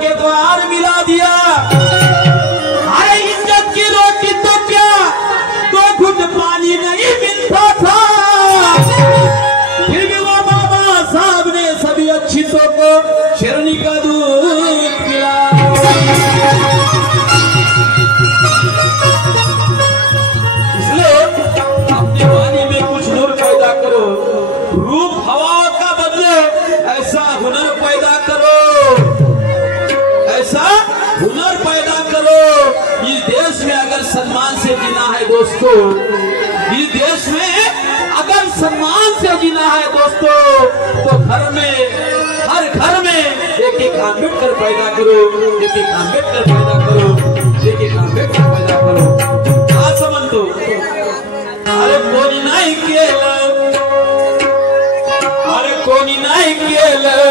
के द्वार मिला दिया। अरे इज्जत की रोटी तो क्या, तो घुट पानी नहीं मिलता था। फिर भी वो बाबा साहब ने सभी अच्छितों को शेरनी का दूध पिला। इसलिए अपने वाणी में कुछ नूर पैदा करो, रूप हवा का बदले ऐसा हुनर पैदा करो, ऐसा हुनर पैदा करो। इस देश में अगर सम्मान से जीना है दोस्तों, इस देश में अगर सम्मान से जीना है दोस्तों, तो घर में, हर घर में एक एक आंबेडकर पैदा करो, एक एक आंबेडकर पैदा करो, एक एक आंबेडकर पैदा करो। क्या समझो? अरे कोणी नाही केलं, अरे कोणी नाही केलं,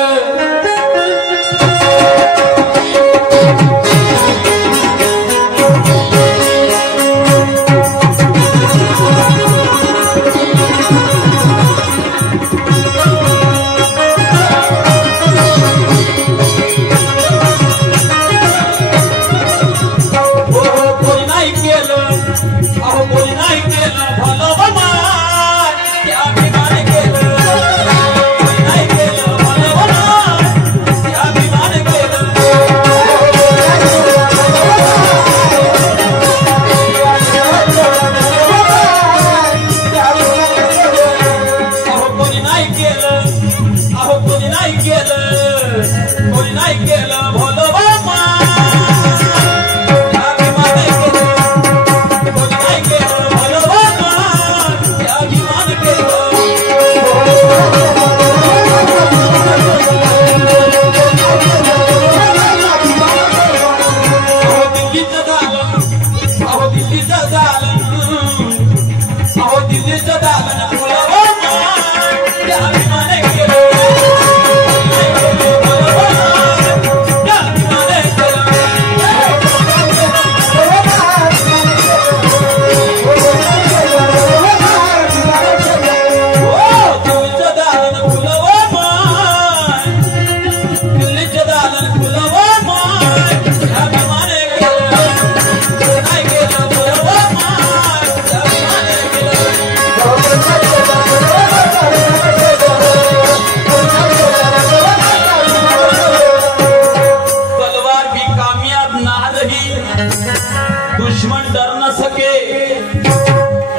दुश्मन डर न सके,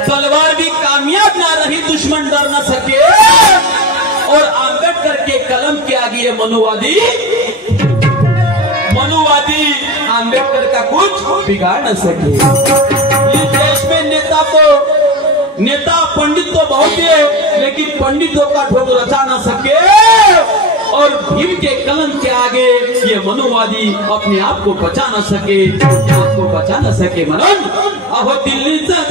तलवार भी कामयाब ना रही, दुश्मन डर न सके। और आंबेडकर के कलम के आगे ये मनुवादी आंबेडकर का कुछ बिगाड़ न सके। इस देश में नेता पंडित तो बहुत है, लेकिन पंडितों का ठोक रचा न सके। और भीम के कलम के आगे ये मनुवादी अपने आप को बचा न सके, अपने आप को बचा न सके। मनन अहो दिल्ली से